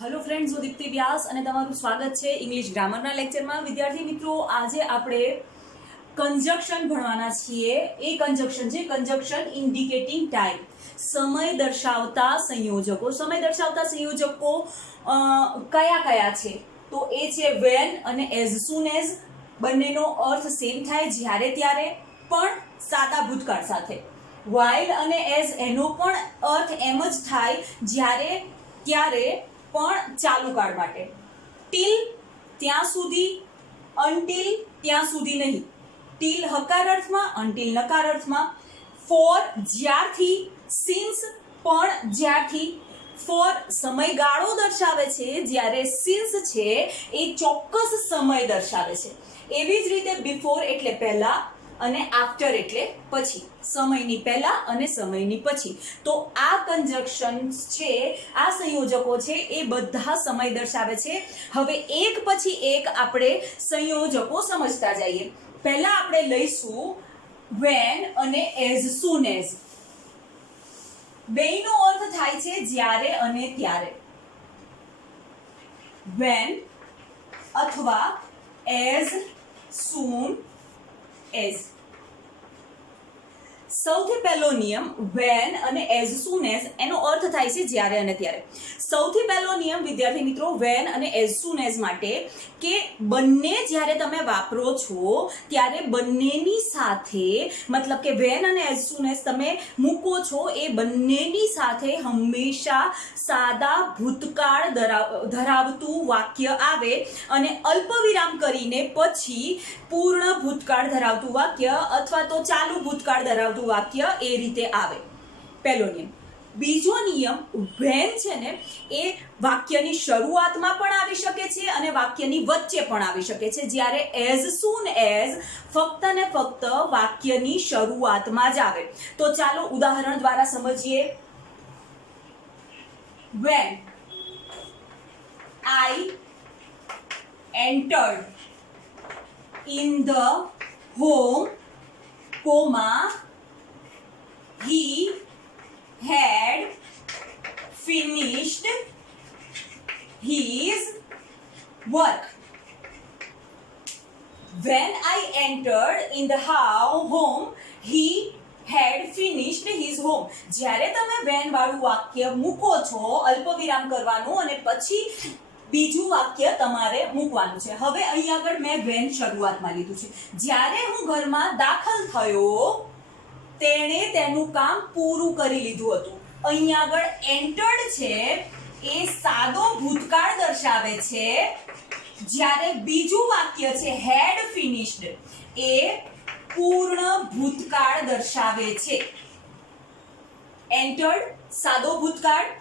Hello friends, હું દીપ્તિ વ્યાસ અને તમારું સ્વાગત છે ઇંગ્લિશ ગ્રામરના લેક્ચરમાં. વિદ્યાર્થી મિત્રો, આજે આપણે કન્જક્શન ભણવાના છીએ. એ કન્જક્શન છે કન્જક્શન ઇન્ડિકેટિંગ ટાઈમ, સમય દર્શાવતા સંયોજકો. સમય દર્શાવતા સંયોજકો કયા કયા છે? તો એ છે વેન અને એઝ સૂન એઝ. બંનેનો અર્થ સેમ થાય, જ્યારે ત્યારે, પણ સાદા ભૂતકાળ સાથે. વાઇલ અને એઝ, એનો પણ અર્થ એમ જ થાય, જ્યારે ત્યારે પણ ચાલુ કાળ માટે. ટીલ, ત્યાં સુધી. અનટીલ, ત્યાં સુધી નહીં. ટીલ હકાર અર્થમાં, અનટીલ નકાર અર્થમાં. ફોર, જ્યારથી. સિન્સ, પણ જ્યારથી. ફોર સમયગાળો દર્શાવે છે, જ્યારે સિન્સ છે એ ચોક્કસ સમય દર્શાવે છે. એવી જ રીતે બિફોર એટલે પહેલા અને આફ્ટર એટલે પછી, સમયની પહેલા અને સમયની પછી. તો આ કન્જક્શન્સ છે, આ સંયોજકો છે, એ બધા સમય દર્શાવે છે. હવે એક પછી એક આપણે સંયોજકો સમજતા જઈએ. પહેલા આપણે લઈશું વેન અને એઝ સૂન એઝ. બેયનો અર્થ થાય છે જ્યારે અને ત્યારે. વેન અથવા એઝ સૂન એઝ. સૌથી પહેલો નિયમ વેન અને એઝ સૂન એઝ, એનો અર્થ થાય છે જ્યારે અને ત્યારે. સૌથી પહેલો નિયમ વિદ્યાર્થી મિત્રો વેન અને એઝ સૂન એઝ માટે, કે બંને જ્યારે તમે વાપરો છો ત્યારે બંનેની સાથે, મતલબ કે વેન અને એઝ સૂન એઝ તમે મૂકો છો, એ બંનેની સાથે હંમેશા સાદા ભૂતકાળ ધરાવતું વાક્ય આવે, અને અલ્પવિરામ કરીને પછી પૂર્ણ ભૂતકાળ ધરાવતું વાક્ય અથવા તો ચાલુ ભૂતકાળ ધરાવતું વાક્ય એ રીતે આવે. પહેલો નિયમ. બીજો નિયમ, વેન છે ને એ વાક્યની શરૂઆતમાં પણ આવી શકે છે અને વાક્યની વચ્ચે પણ આવી શકે છે, જ્યારે એઝ સૂન એઝ ફક્ત ને ફક્ત વાક્યની શરૂઆતમાં જ આવે. તો ચાલો ઉદાહરણ દ્વારા સમજીએ. When I entered in the home, comma, he had finished his work. When I entered in the home, he had finished his home. જ્યારે તમે વેન વાળું વાક્ય મૂકો છો, અલ્પવિરામ કરવાનું અને પછી બીજું વાક્ય તમારે મૂકવાનું છે. હવે અહીં આગળ મેં વેન શરૂઆતમાં લીધું છે. જ્યારે હું ઘરમાં દાખલ થયો, તેણે તેનું કામ પૂરું કરી લીધું હતું. અહીં આગળ એન્ટર્ડ છે એ સાદો ભૂતકાળ દર્શાવે છે, જ્યારે બીજું વાક્ય છે હેડ ફિનિશ્ડ, એ પૂર્ણ ભૂતકાળ દર્શાવે છે. એન્ટર્ડ સાદો ભૂતકાળ,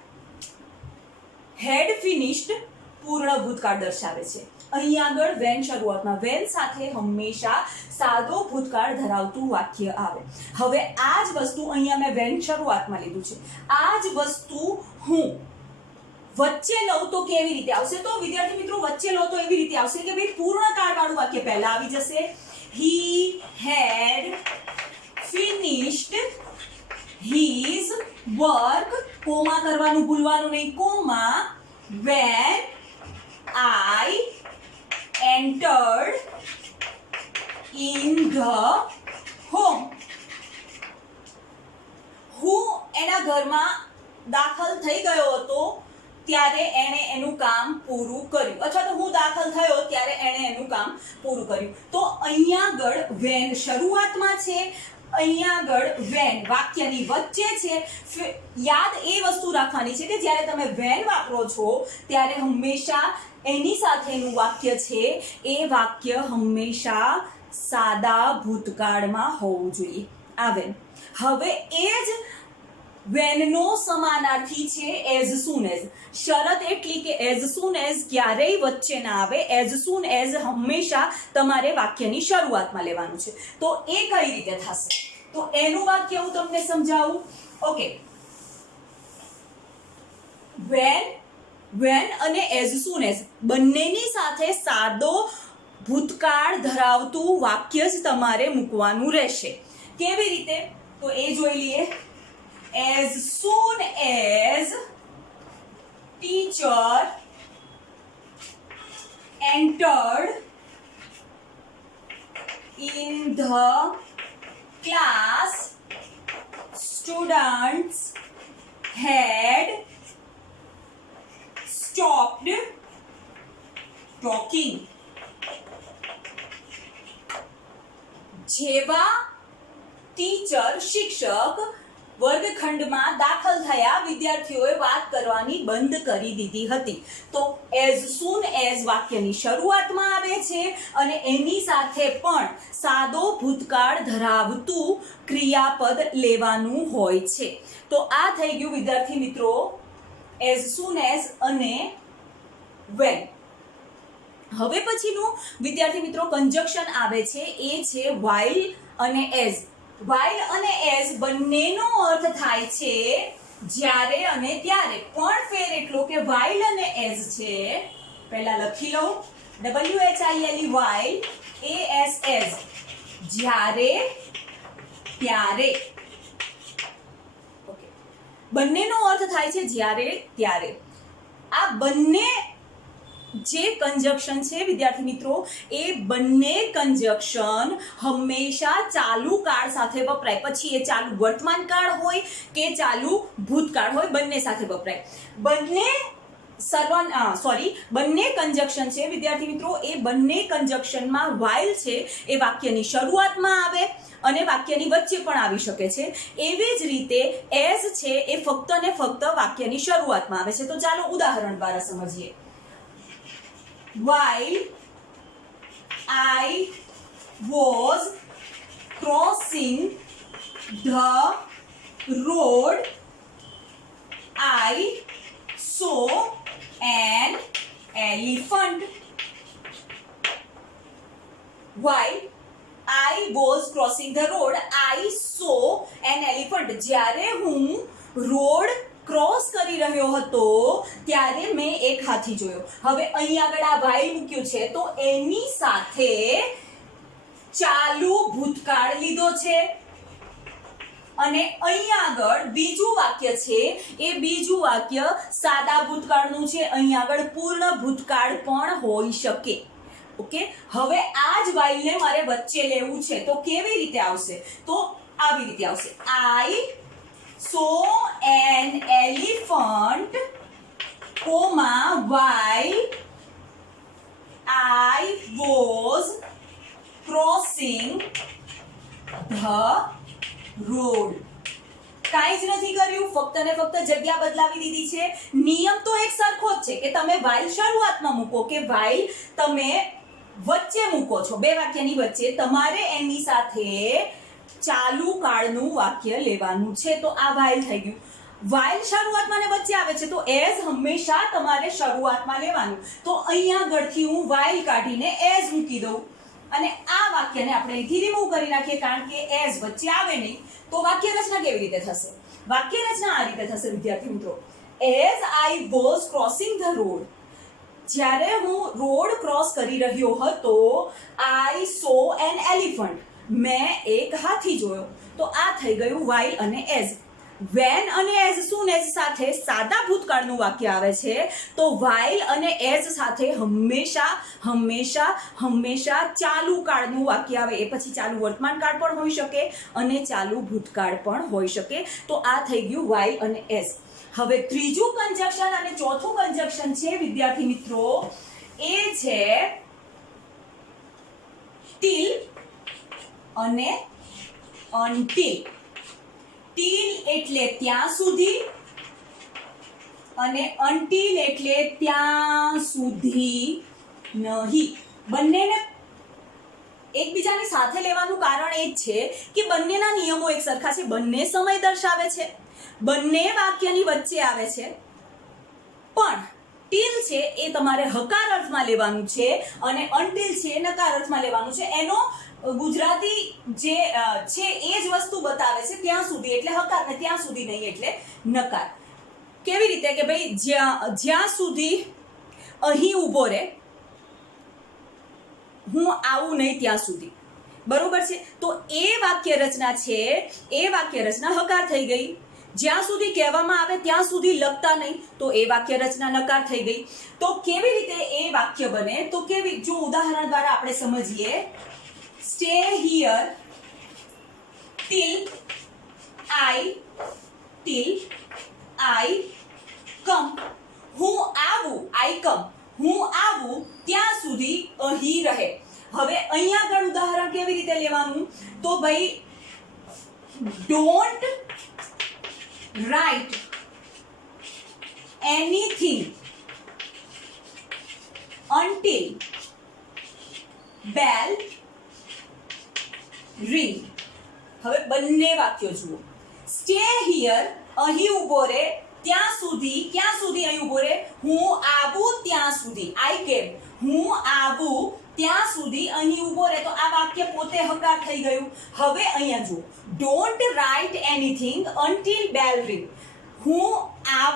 હેડ ફિનિશ્ડ પૂર્ણ ભૂતકાળ દર્શાવે છે. અહીં આગળ વેન શરૂઆતમાં, વેન સાથે હંમેશા સાદો ભૂતકાળ ધરાવતું વાક્ય આવે. હવે આ જ વસ્તુ અહીંયા મેં વેન શરૂઆતમાં લીધું છે, આ જ વસ્તુ હું વચ્ચે લઉં તો કેવી રીતે આવશે? તો વિદ્યાર્થી મિત્રો, વચ્ચે લો તો એવી રીતે આવશે કે ભાઈ પૂર્ણ કાળ વાળું વાક્ય પહેલા આવી જશે. He had finished his work, comma કરવાનું ભૂલવાનું નહીં, comma, when I entered in the home. હું એના ઘરમાં દાખલ થઈ ગયો હતો ત્યારે એણે એનું કામ પૂરું કર્યું, અથવા તો હું દાખલ થયો ત્યારે એણે એનું કામ પૂરું કર્યું. તો અહીંયા આગળ વેન શરૂઆતમાં છે, અહીંયા આગળ વેન વાક્યની વચ્ચે છે. યાદ એ વસ્તુ રાખવાની છે કે જ્યારે તમે વેન વાપરો છો ત્યારે હંમેશા એની સાથેનું વાક્ય છે એ વાક્ય હંમેશા સાદા ભૂતકાળમાં હોવું જોઈએ. આ વેન. હવે એ જ વેનનો સમાનાર્થી છે એઝ સૂન એઝ. શરત એટલી કે એઝ સૂન એઝ ક્યારેય વચ્ચે ના આવે. એઝ સૂન એઝ હંમેશા તમારે વાક્યની શરૂઆતમાં લેવાનું છે. તો એ કઈ રીતે થશે? તો એનું વાક્ય હું તમને સમજાવું. ઓકે, વેન અને એઝ સૂન એઝ બંનેની સાથે સાદો ભૂતકાળ ધરાવતું વાક્ય જ તમારે મૂકવાનું રહેશે. કેવી રીતે? તો એ જોઈ લઈએ. As soon as teacher entered in the class, students had stopped talking. જેવા ટીચર શિક્ષક વર્ગખંડમાં દાખલ થયા વિદ્યાર્થીઓએ વાત કરવાની બંધ કરી દીધી હતી. તો એઝ સૂન એઝ વાક્યની શરૂઆતમાં આવે છે અને એની સાથે પણ સાદો ભૂતકાળ ધરાવતું ક્રિયાપદ લેવાનું હોય છે. તો આ થઈ ગયું વિદ્યાર્થી મિત્રો એઝ સૂન એઝ અને વેન. હવે પછીનું વિદ્યાર્થી મિત્રો કંજક્શન આવે છે એ છે while અને as. while અને as બંનેનો અર્થ થાય છે જ્યારે અને ત્યારે, પણ ફેર એટલો કે while અને as છે, પહેલા લખી લઉં WHILE while, as જ્યારે ત્યારે. ઓકે, બંનેનો અર્થ થાય છે જ્યારે ત્યારે. આ બંને જે કંજક્શન છે વિદ્યાર્થી મિત્રો એ બંને કંજક્શન હંમેશા ચાલુ કાળ સાથે વપરાય. પછી એ ચાલુ વર્તમાન કાળ હોય કે ચાલુ ભૂતકાળ હોય, બંને સાથે વપરાય. બંને કંજક્શન છે વિદ્યાર્થી મિત્રો એ બંને કંજક્શનમાં while છે એ વાક્યની શરૂઆતમાં આવે અને વાક્યની વચ્ચે પણ આવી શકે છે. એવી જ રીતે as છે એ ફક્ત ને ફક્ત વાક્યની શરૂઆતમાં આવે છે. તો ચાલો ઉદાહરણ દ્વારા સમજીએ. While I was crossing the road, I saw an elephant. While I was crossing the road, I saw an elephant. જ્યારે હું રોડ ક્રોસ કરી રહ્યો હતો ત્યારે મેં એક હાથી જોયો. હવે અહીં આગળ આ while મૂક્યું છે તો એની સાથે ચાલુ ભૂતકાળ લીધો છે અને અહીં આગળ બીજું વાક્ય છે એ બીજું વાક્ય સાદા ભૂતકાળનું છે. અહીં આગળ પૂર્ણ ભૂતકાળ પણ હોઈ શકે. ઓકે, હવે આ જ while ને મારે વચ્ચે લેવું છે તો કેવી રીતે આવશે? તો આવી રીતે આવશે. I saw an elephant, while I was crossing the road. કાંઈ જ નથી કર્યું, ફક્ત ને ફક્ત જગ્યા બદલાવી દીધી છે. નિયમ તો એક સરખો જ છે કે તમે while શરૂઆતમાં મૂકો કે while તમે વચ્ચે મૂકો છો, બે વાક્યની વચ્ચે, તમારે એની સાથે ચાલુ કાળનું વાક્ય લેવાનું છે. તો આ while થઈ ગયું. while શરૂઆતમાં ને વચ્ચે આવે છે તો as હંમેશા તમારે શરૂઆતમાં લેવાનું. તો અહીંયા આગળથી હું while કાઢીને as મૂકી દઉં અને આ વાક્યને આપણે અહીંથી રિમૂવ કરી નાખીએ કારણ કે as વચ્ચે આવે નહીં. તો વાક્ય રચના કેવી રીતે થશે? વાક્ય રચના આ રીતે થશે વિદ્યાર્થી મિત્રો. as I was crossing the road, જ્યારે હું રોડ ક્રોસ કરી રહ્યો હતો, I saw an elephant, મેં એક હાથી જોયો. તો આ થઈ ગયું while અને as. when અને as soon as સાથે સાદા ભૂતકાળનું વાક્ય આવે છે તો while અને as સાથે હંમેશા ચાલુ કાળનું વાક્ય આવે. એ પછી ચાલુ વર્તમાન કાળ પણ હોઈ શકે અને ચાલુ ભૂતકાળ પણ હોઈ શકે. તો આ થઈ ગયું while અને as. હવે ત્રીજું કંજક્શન અને ચોથું કંજક્શન છે વિદ્યાર્થી મિત્રો એ છે till અને until. till એટલે ત્યાં સુધી અને until એટલે ત્યાં સુધી નહીં. બંનેને એકબીજાની સાથે લેવાનું કારણ એ જ છે કે બંનેના નિયમો એક સરખા છે, બંને સમય દર્શાવે છે, બંને વાક્યની વચ્ચે આવે છે. પણ till છે એ તમારે હકાર અર્થમાં લેવાનું છે અને until છે નકાર અર્થમાં લેવાનું છે. એનો ગુજરાતી જે છે એ જ વસ્તુ બતાવે છે, ત્યાં સુધી એટલે હકાર ને ત્યાં સુધી નહીં એટલે નકાર. કેવી રીતે કે ભાઈ જ્યાં સુધી અહીં ઊભો રહે, હું આવું નહીં ત્યાં સુધી, બરોબર છે. તો એ વાક્ય રચના છે, એ વાક્ય રચના હકાર થઈ ગઈ. જ્યાં સુધી કહેવામાં આવે ત્યાં સુધી લખતા નહીં તો એ વાક્ય રચના નકાર થઈ ગઈ. તો કેવી રીતે એ વાક્ય બને? તો કેવી, જો ઉદાહરણ દ્વારા આપણે સમજીએ. Stay here till I come. હું આવું, I come, હું આવું ત્યાં સુધી અહીં રહે. હવે અહીંયા આગળ ઉદાહરણ કેવી રીતે લેવાનું? તો ભાઈ don't write anything until bell ring. હવે બંને વાક્યો જુઓ. સ્ટે હિયર, અહીં ઊભો રહે ત્યાં સુધી, ક્યાં સુધી અહીં ઊભો રહે? હું આવું ત્યાં સુધી, આઈ કેમ, હું આવું ત્યાં સુધી અહીં ઊભો રહે. તો આ વાક્ય પોતે હકાર થઈ ગયું. હવે અહીંયા જુઓ, don't write anything until bell ring. હું આ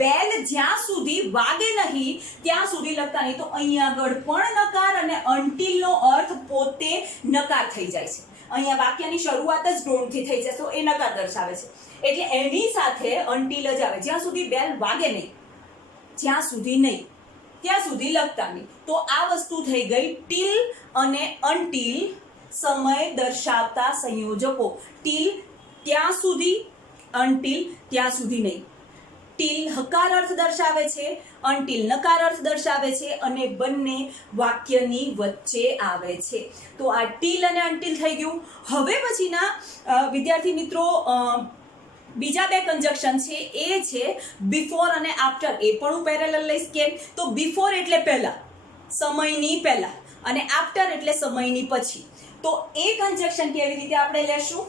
બેલ જ્યાં સુધી વાગે નહીં ત્યાં સુધી લખતા નહીં. તો અહીંયા આગળ પણ નકાર અને અનટિલનો અર્થ પોતે નકાર થઈ જાય છે. અહીંયા વાક્યની શરૂઆત જ ડોન્ટ થી થઈ છે તો એ નકાર દર્શાવે છે. એટલે એની સાથે અનટિલ જ આવે. જ્યાં સુધી બેલ વાગે નહીં, જ્યાં સુધી નહીં ત્યાં સુધી લખતા નહીં. તો આ વસ્તુ થઈ ગઈ ટીલ અને અનટિલ સમય દર્શાવતા સંયોજકો. ટીલ ત્યાં સુધી, અનટિલ ત્યાં સુધી નહીં. ટીલ હકાર અર્થ દર્શાવે છે, અનટિલ નકાર અર્થ દર્શાવે છે અને બંને વાક્યની વચ્ચે આવે છે. તો આ ટીલ અને અનટિલ થઈ ગયું. હવે પછીના વિદ્યાર્થી મિત્રો બીજા બે કન્જક્શન છે એ છે બિફોર અને આફ્ટર. એ પણ હું પેરેલલ લઈશ. કેમ? તો બિફોર એટલે પહેલા, સમયની પહેલા, અને આફ્ટર એટલે સમયની પછી. તો એ કન્જક્શન કેવી રીતે આપણે લેશું?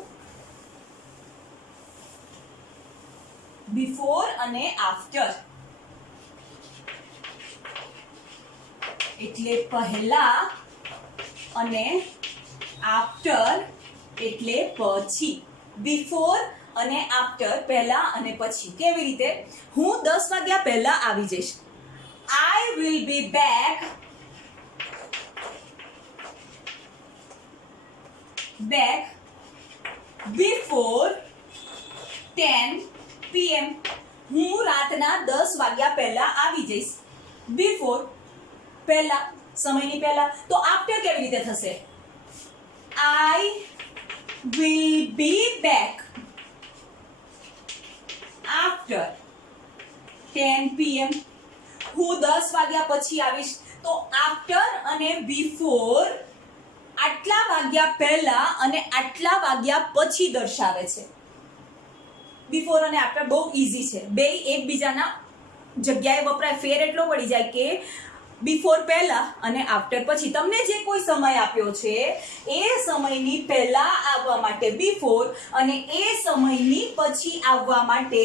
બિફોર અને આફ્ટર એટલે પહેલા અને આફ્ટર એટલે પછી. બિફોર અને આફ્ટર, પહેલા અને પછી. કેવી રીતે? હું 10 વાગ્યા પહેલા આવી જઈશ. I will be back before 10 PM. હું રાતના 10 વાગ્યા પહેલા આવી જઈશ. બિફોર પહેલા, સમયની પહેલા. તો આફ્ટર કેવી રીતે થશે? I will be back after 10 PM. હું 10 વાગ્યા પછી આવીશ. તો આફ્ટર અને બિફોર આટલા વાગ્યા પહેલા અને આટલા વાગ્યા પછી દર્શાવે છે. બિફોર અને આફ્ટર બહુ ઈઝી છે. બે એકબીજાના જગ્યાએ વપરાય. ફેર એટલો પડી જાય કે બિફોર પહેલા અને આફ્ટર પછી. તમને જે કોઈ સમય આપ્યો છે એ સમયની પહેલા આવવા માટે બિફોર અને એ સમયની પછી આવવા માટે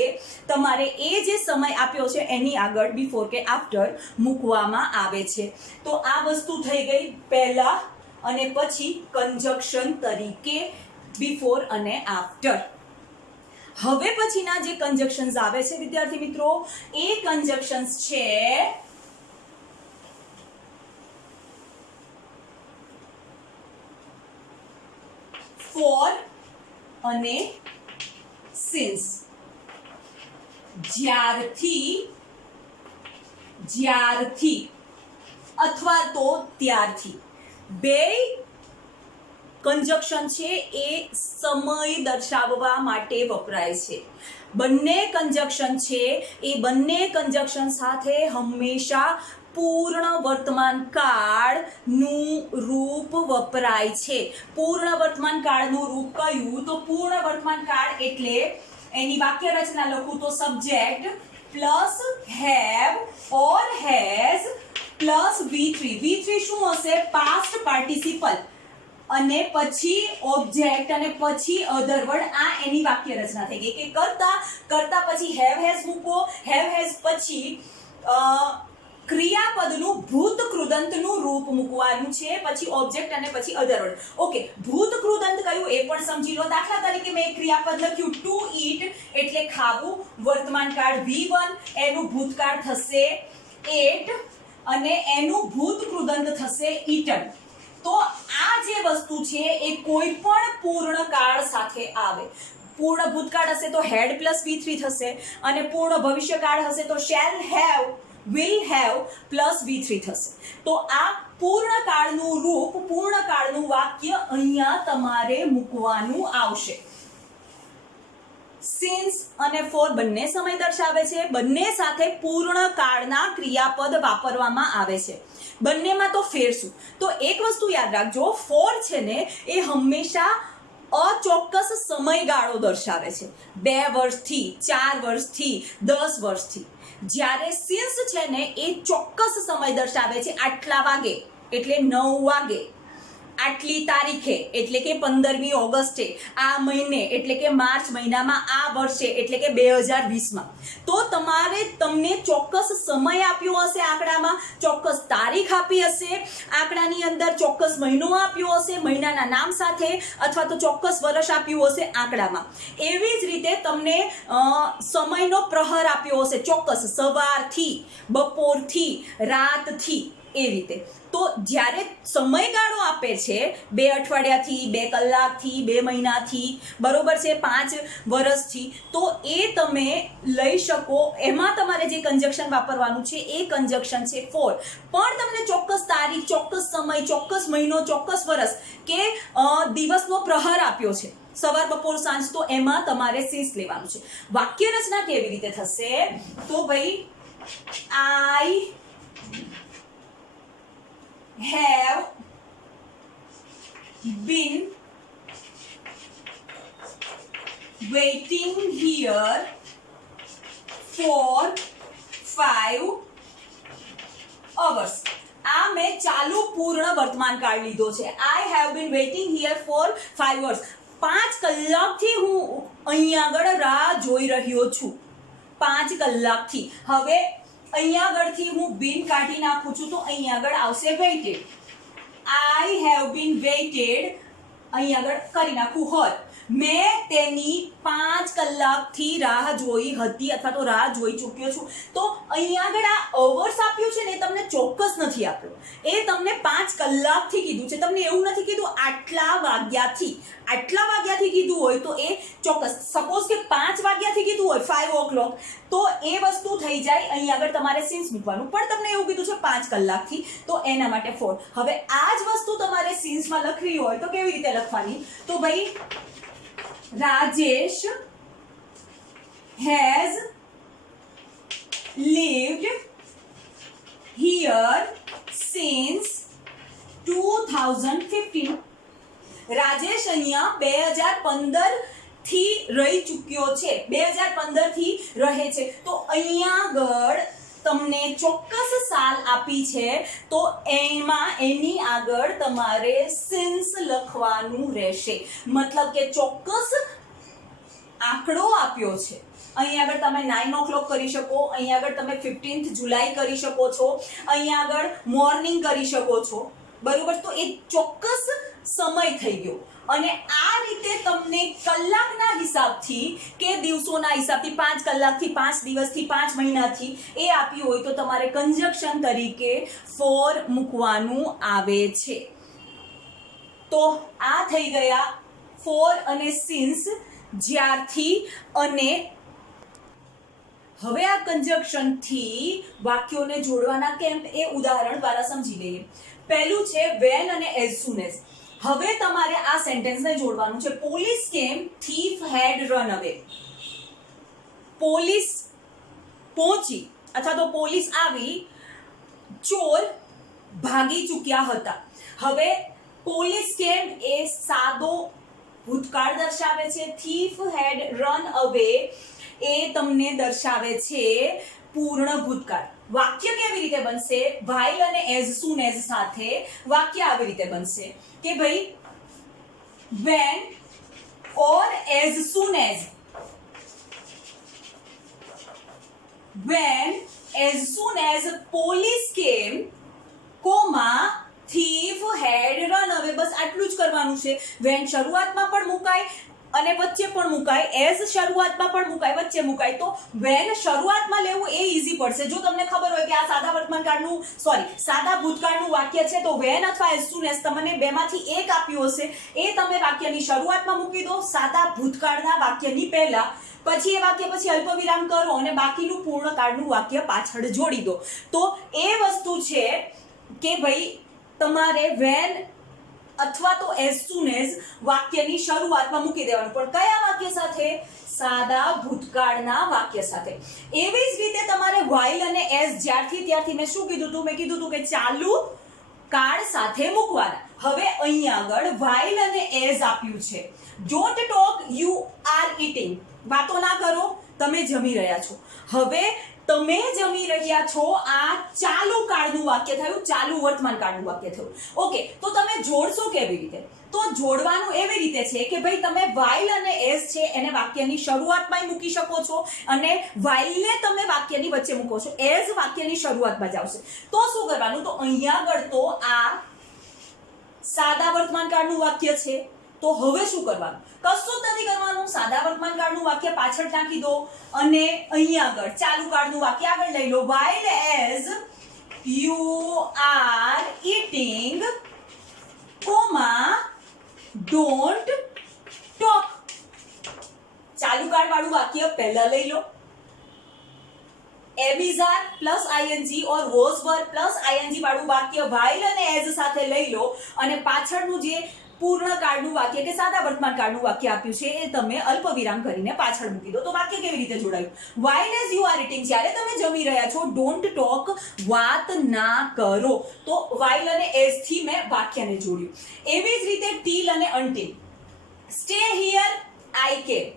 તમારે એ જે સમય આપ્યો છે એની આગળ બિફોર કે આફ્ટર મૂકવામાં આવે છે. તો આ વસ્તુ થઈ ગઈ પહેલા અને પછી કન્જક્શન તરીકે બિફોર અને આફ્ટર. હવે પછીના જે કન્જક્શન્સ આવે છે વિદ્યાર્થી મિત્રો, એ કન્જક્શન્સ છે ફોર અને સિન્સ. જ્યારથી અથવા તો ત્યારથી. બે કન્જક્શન છે એ સમય દર્શાવવા માટે વપરાય છે. બંને કન્જક્શન છે એ બંને કન્જક્શન સાથે હંમેશા પૂર્ણ વર્તમાન કાળનું રૂપ વપરાય છે. પૂર્ણ વર્તમાન કાળનું રૂપ કયું? તો પૂર્ણ વર્તમાન કાળ એટલે એની વાક્ય રચના લખું તો subject plus have or has plus V3. V3 શું હશે? Past participle. અને પછી ઓબ્જેક્ટ અને પછી અધર વર્ડ. આ એની વાક્ય રચના થઈ ગઈ કે કરતા પછી હેવ હેઝ મૂકો. હેવ હેઝ પછી ક્રિયાપદનું ભૂત કૃદંતનું રૂપ મૂકવાનું છે, પછી ઓબ્જેક્ટ અને પછી અધર વર્ડ. ઓકે, ભૂત કૃદંત કયું એ પણ સમજી લો. દાખલા તરીકે મેં એક ક્રિયાપદ લખ્યું ટુ ઈટ એટલે ખાવું. વર્તમાન કાળ V1, એનું ભૂતકાળ થશે એટ અને એનું ભૂત કૃદંત થશે ઈટન. તો આ જે વસ્તુ છે એ કોઈ પણ પૂર્ણ કાળ સાથે આવે. પૂર્ણ ભૂતકાળ હશે તો હેડ પ્લસ V3 થશે, અને પૂર્ણ ભવિષ્યકાળ હશે તો shall have, will have plus V3 થશે. તો આ પૂર્ણકાળનું રૂપ, પૂર્ણકાળનું વાક્ય અહીંયા તમારે મૂકવાનું આવશે. સિન્સ અને ફોર બંને સમય દર્શાવે છે, બંને સાથે પૂર્ણકાળના ક્રિયાપદ વાપરવામાં આવે છે. બંનેમાં તો ફેર શું? તો એક વસ્તુ યાદ રાખજો, ફોર છે ને એ હંમેશા અચોક્કસ સમયગાળો દર્શાવે છે, 2 વર્ષથી, 4 વર્ષથી, 10 વર્ષથી. જ્યારે સિન્સ છે ને એ ચોક્કસ સમય દર્શાવે છે, આટલા વાગે એટલે 9 વાગે, આટલી તારીખે એટલે કે 15મી ઓગસ્ટે, આ મહિને એટલે કે માર્ચ મહિનામાં, આ વર્ષે એટલે કે 2020માં. તો તમારે તમને ચોક્કસ સમય આપ્યો હશે આંકડામાં, ચોક્કસ તારીખ આપી હશે આંકડાની અંદર, ચોક્કસ મહિનો આપ્યો હશે મહિનાના નામ સાથે, અથવા તો ચોક્કસ વર્ષ આપ્યું હશે આંકડામાં. એવી જ રીતે તમને સમયનો પ્રહર આપ્યો હશે ચોક્કસ, સવારથી, બપોરથી, રાતથી, એ રીતે. તો જ્યારે સમયગાળો આપે છે 2 અઠવાડિયાથી, 2 કલાકથી, 2 મહિનાથી, બરોબર છે, 5 વર્ષથી, તો એ તમે લઈ શકો. એમાં તમારે જે કંજક્શન વાપરવાનું છે એ કંજક્શન છે ફોર. પણ તમને ચોક્કસ તારીખ, ચોક્કસ સમય, ચોક્કસ મહિનો, ચોક્કસ વર્ષ કે દિવસનો પ્રહર આપ્યો છે, સવાર, બપોર, સાંજ, તો એમાં તમારે સિન્સ લેવાનું છે. વાક્ય રચના કેવી રીતે થશે? તો ભાઈ આઈ have been waiting here for 5 hours. આ મેં ચાલુ પૂર્ણ વર્તમાન કાળ લીધો છે. I have been waiting here for 5 hours. 5 કલાકથી હું અહીંયા આગળ રાહ જોઈ રહ્યો છું. 5 કલાકથી. હવે અહીંયા આગળથી હું બિન કાઢી નાખું છું તો અહીંયા આગળ આવશે weighted. I have been weighted, અહીંયા આગળ કરી નાખું હોત. મેં તેની 5 કલાકથી રાહ જોઈ હતી અથવા તો રાહ જોઈ ચૂક્યો છું. તો અહીંયા આગળ આ અવર્સ આપ્યું છે ને એ તમને ચોક્કસ નથી આપ્યું, એ તમને 5 કલાકથી કીધું છે. તમને એવું નથી કીધું આટલા વાગ્યાથી. આટલા વાગ્યાથી કીધું હોય તો એ ચોક્કસ. સપોઝ કે 5 વાગ્યાથી કીધું હોય, 5 o'clock, તો એ વસ્તુ થઈ જાય, અહીંયા આગળ તમારે સિન્સ મૂકવાનું. પણ તમને એવું કીધું છે 5 કલાકથી, તો એના માટે ફોર. હવે આ જ વસ્તુ તમારે સિન્સમાં લખવી હોય તો કેવી રીતે લખવાની? તો ભાઈ Rajesh has lived here since 2015. Rajesh અહીંયા 2015 થી રહી ચૂક્યો છે, 2015 થી રહે છે. તો અહીંયા આગળ તમને ચોક્કસ સાલ આપી છે તો એમાં એની આગળ તમારે સિન્સ લખવાનું રહેશે. મતલબ કે ચોક્કસ આંકડો આપ્યો છે. અહીંયા આગળ તમે 9 o'clock કરી શકો, અહીંયા આગળ તમે 15th જુલાઈ કરી શકો છો, અહીંયા આગળ મોર્નિંગ કરી શકો છો, બરોબર. તો એ ચોક્કસ સમય થઈ ગયો. અને આ રીતે તમને કલાકના હિસાબથી કે દિવસોના હિસાબથી, 5 કલાકથી, 5 દિવસથી, 5 મહિનાથી એ આપ્યું હોય તો તમારે કંજક્શન તરીકે ફોર મૂકવાનું આવે છે. તો આ થઈ ગયા ફોર અને સિન્સ જ્યારથી. અને હવે આ કંજક્શનથી વાક્યોને જોડવાના કેમ એ ઉદાહરણ દ્વારા સમજી લઈએ. પહેલું છે વેન અને એઝ સૂન એઝ. હવે તમારે આ સેન્ટેન્સને જોડવાનું છે. પોલીસ કેમ, થીફ હેડ રન અવે. પોલીસ પહોંચી અથવા તો પોલીસ આવી, ચોર ભાગી ચૂક્યા હતા. હવે પોલીસ કેમ એ સાદો ભૂતકાળ દર્શાવે છે, થીફ હેડ રન અવે એ તમને દર્શાવે છે પૂર્ણ ભૂતકાળ. વાક્ય કેવી રીતે બનશે? while અને as soon as સાથે વાક્ય આવી રીતે બનશે કે ભાઈ when or as soon as, when as soon as police came, thief had run away. બસ આટલું જ કરવાનું છે. when શરૂઆતમાં પણ મુકાય અને વચ્ચે પણ મુકાય, એઝ શરૂઆતમાં પણ મુકાય, વચ્ચે મુકાય. તો વેન શરૂઆતમાં લેવું એ ઈઝી પડશે. જો તમને ખબર હોય કે આ સાદા વર્તમાનકાળનું સાદા ભૂતકાળનું વાક્ય છે, તો વેન અથવા એઝ સૂન એઝ તમને બેમાંથી એક આપ્યું હશે, એ તમે વાક્યની શરૂઆતમાં મૂકી દો સાદા ભૂતકાળના વાક્યની પહેલા. પછી એ વાક્ય પછી અલ્પવિરામ કરો અને બાકીનું પૂર્ણકાળનું વાક્ય પાછળ જોડી દો. તો એ વસ્તુ છે કે ભાઈ તમારે વેન અથવા તો એઝ સૂન એઝ વાક્યની શરૂઆતમાં મૂકી દેવાનું. પણ કયા વાક્ય સાથે? સાદા ભૂતકાળના વાક્ય સાથે. એવી જ રીતે તમારે while અને as ત્યારથી મેં શું કીધું હતું? મેં કીધું હતું કે ચાલુ કાળ સાથે મૂકવાના. હવે અહીંયા આગળ while અને as આપ્યું છે. Don't talk, you are eating. વાતો ના કરો, તમે જમી રહ્યા છો. હવે તમે જમી રહ્યા છો, આ ચાલુ કાળનું વાક્ય થયું, ચાલુ વર્તમાન કાળનું વાક્ય થયું. ઓકે, તો તમે જોડશો કેવી રીતે? તો જોડવાનું એવી રીતે છે કે ભાઈ તમે while અને as છે એને વાક્યની શરૂઆતમાં મૂકી શકો છો અને while ને તમે વાક્યની વચ્ચે મૂકો છો, as વાક્યની શરૂઆતમાં જ આવશે. તો શું કરવાનું? તો અહીંયા આગળ તો આ સાદા વર્તમાન કાળનું વાક્ય છે. તો હવે શું કરવાનું? કશું જ નથી કરવાનું. સાદા વર્તમાન કાળનું વાક્ય પાછળ નાખી દો અને અહીંયા આગળ ચાલુ કાળનું વાક્ય આગળ લઈ લો. while as you are eating, don't talk. ચાલુ કાળ વાળું વાક્ય પહેલા લઈ લો. am is are plus ing or was were plus ing વાળું વાક્ય while અને as સાથે લઈ લો અને પાછળનું જે પૂર્ણ કાળનું વાક્ય કે સાદા વર્તમાન કાળનું વાક્ય આપ્યું છે એ તમે અલ્પવિરામ કરીને પાછળ મૂકી દો. તો વાક્ય કેવી રીતે જોડાયું? while as you are eating, જ્યારે તમે જમી રહ્યા છો, don't talk, વાત ના કરો. તો while અને as થી મેં વાક્યને જોડ્યું. એવી જ રીતે till અને until. stay here, I came.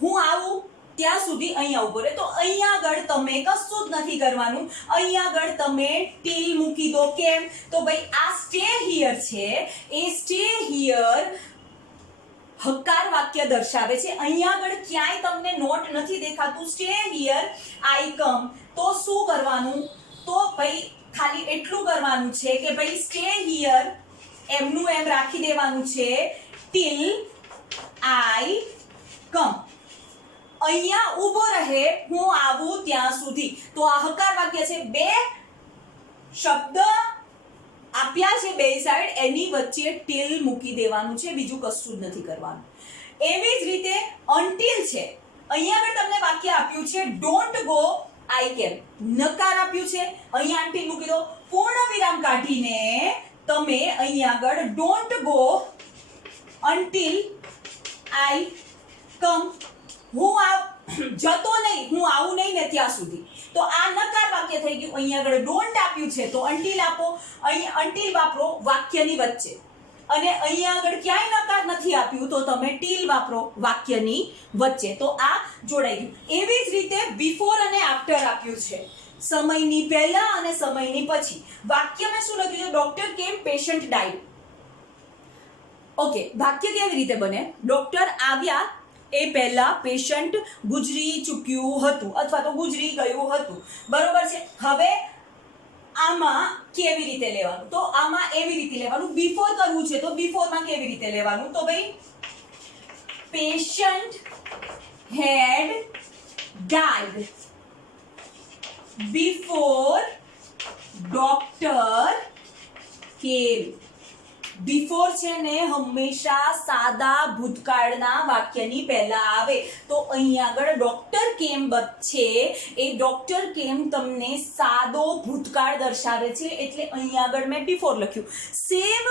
હું આવું ત્યાં સુધી અહીંયા ઉભો રહે. તો અહીંયા આગળ તમે કશું જ નથી કરવાનું. અહીંયા આગળ તમે till મૂકી દો. કેમ? તો ભાઈ આ stay here છે, એ stay here હકાર વાક્ય દર્શાવે છે. અહીંયા આગળ ક્યાંય તમને નોટ નથી દેખાતું stay here I come. તો શું કરવાનું? તો ભાઈ ખાલી એટલું કરવાનું છે કે ભાઈ stay here એમનું એમ રાખી દેવાનું છે till I come. અહીંયા ઊભો રહે, હું આવું ત્યાં સુધી. તો આ હકાર વાક્ય છે. બે શબ્દ આપ્યા છે બે સાઈડ, એની વચ્ચે till મૂકી દેવાનું છે, બીજું કશું જ નથી કરવાનું. એવી જ રીતે until છે. અહીંયા આગળ તમને વાક્ય આપ્યું છે don't go, I came. નકાર આપ્યું છે, અહીંયા until મૂકી દો. પૂર્ણ વિરામ કાઢીને તમે અહીંયા આગળ don't go until I come. હું જતો નહીં, હું આવું નહીં ને ત્યાં સુધી. તો આ નકાર વાક્ય થઈ ગયું. અહીંયા આગળ ડોન્ટ આપ્યું છે તો until આપો. અહીં until વાપરો વાક્યની વચ્ચે અને અહીંયા આગળ ક્યાંય નકાર નથી આપ્યું તો તમે till વાપરો વાક્યની વચ્ચે. તો આ જોડાઈ ગયું. એવી જ રીતે before અને after આપ્યું છે, સમયની પહેલા અને સમયની પછી. વાક્યમાં શું લખ્યું છે? ડોક્ટર કેમ, પેશન્ટ ડાઈડ. ઓકે, વાક્ય કેવી રીતે બને? ડોક્ટર આવ્યા એ પહેલા પેશન્ટ ગુજરી ચૂક્યું હતું અથવા તો ગુજરી ગયું હતું. બરોબર છે. હવે આમાં કેવી રીતે લેવાનું? તો આમાં એવી રીતે લેવાનું. બિફોર કરવું છે તો બિફોરમાં કેવી રીતે લેવાનું? તો ભાઈ પેશન્ટ હેડ ડાઈડ બિફોર ડોક્ટર કેમ. બિફોર છે ને હંમેશા સાદા ભૂતકાળના વાક્યની પહેલા આવે. તો અહીંયા આગળ ડોક્ટર કેમ છે, એ ડોક્ટર કેમ તમને સાદો ભૂતકાળ દર્શાવે છે એટલે અહીંયા આગળ મેં બિફોર લખ્યું. સેમ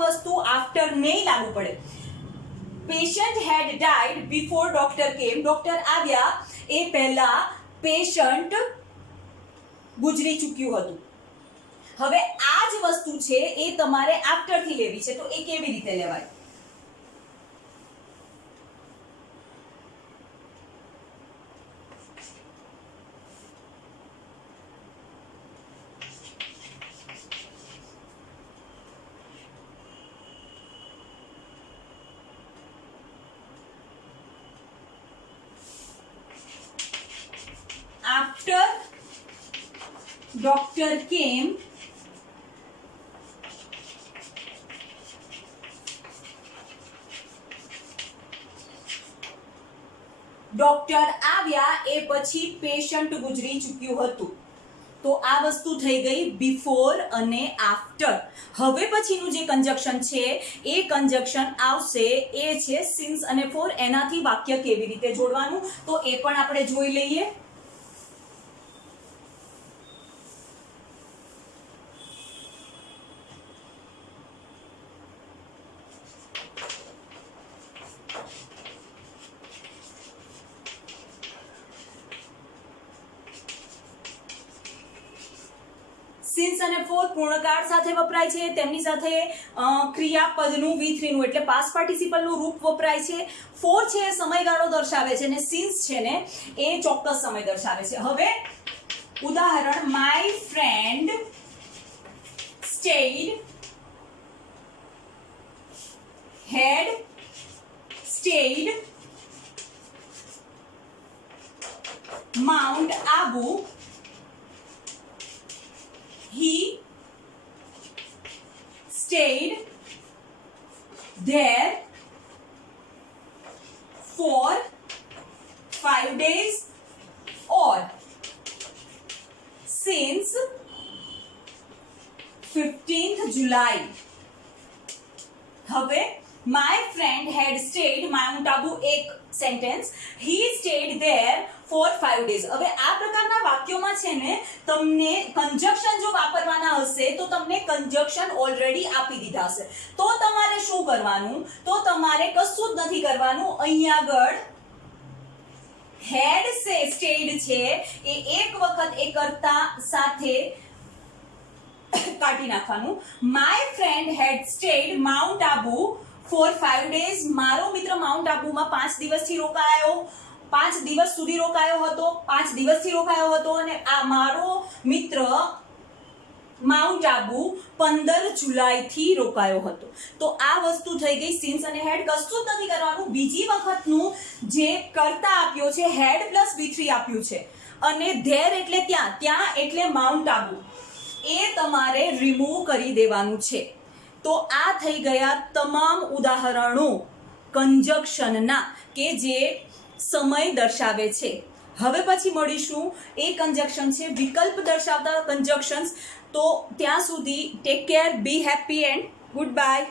વસ્તુ આફ્ટર નહીં લાગુ પડે. પેશન્ટ હેડ ડાઈડ બિફોર ડોક્ટર કેમ. ડોક્ટર આવ્યા એ પહેલા પેશન્ટ ગુજરી ચૂક્યું હતું. હવે આ જ વસ્તુ છે એ તમારે આફ્ટર થી લેવી છે. તો એ કેવી રીતે લેવાય? After doctor came, ડોક્ટર આવ્યા એ પછી પેશન્ટ ગુજરી ચૂક્યું હતું. તો આ વસ્તુ થઈ ગઈ બિફોર અને આફ્ટર. હવે પછીનું જે કંજક્શન છે એ કંજક્શન આવશે એ છે સિન્સ અને ફોર. એનાથી વાક્ય કેવી રીતે જોડવાનું તો એ પણ આપણે જોઈ લઈએ. સિન્સ અને ફોર પૂર્ણકાળ સાથે વપરાય છે. તેમની સાથે ક્રિયાપદનું V3 નું એટલે પાસ્ટ પાર્ટિસિપલનું રૂપ વપરાય છે. ફોર છે એ સમયગાળો દર્શાવે છે અને સિન્સ છે ને એ ચોક્કસ સમય દર્શાવે છે. હવે ઉદાહરણ, my friend stayed had stayed Mount Abu. He stayed there for 5 days. Or since 15th July. હવે my friend had stayed Mount Abu એક sentence, he stayed there for 5 days. હવે આ પ્રકારના વાક્યોમાં છે ને તમને કંજક્શન જો વાપરવાના હશે તો તમને કંજક્શન ઓલરેડી આપી દીધા હશે. તો તમારે શું કરવાનું? તો તમારે કશું જ નથી કરવાનું. અહીંયા આગળ had stayed છે એ એક વખત એ કર્તા સાથે કાઢી નાખવાનું. my friend had stayed Mount Abu for 5 days. મારો મિત્ર માઉન્ટ આબુમાં 5 દિવસથી રોકાયો, 5 દિવસ સુધી રોકાયો હતો, 5 દિવસથી રોકાયો હતો. અને આ મારો મિત્ર માઉન્ટ આબુ 15 જુલાઈથી રોકાયો હતો. તો આ વસ્તુ થઈ ગઈ સિન્સ અને હેડ. કશું જ નથી કરવાનું. બીજી વખતનું જે કર્તા આપ્યો છે હેડ પ્લસ V3 આપ્યું છે અને ધેર એટલે ત્યાં, ત્યાં એટલે માઉન્ટ આબુ, એ તમારે રિમૂવ કરી દેવાનું છે. તો આ થઈ ગયા તમામ ઉદાહરણો કંજક્શનના કે જે સમય દર્શાવે છે. હવે પછી મળીશું એ કંજક્શન છે વિકલ્પ દર્શાવતા કંજક્શન્સ. તો ત્યાં સુધી take care, B happy and good bye.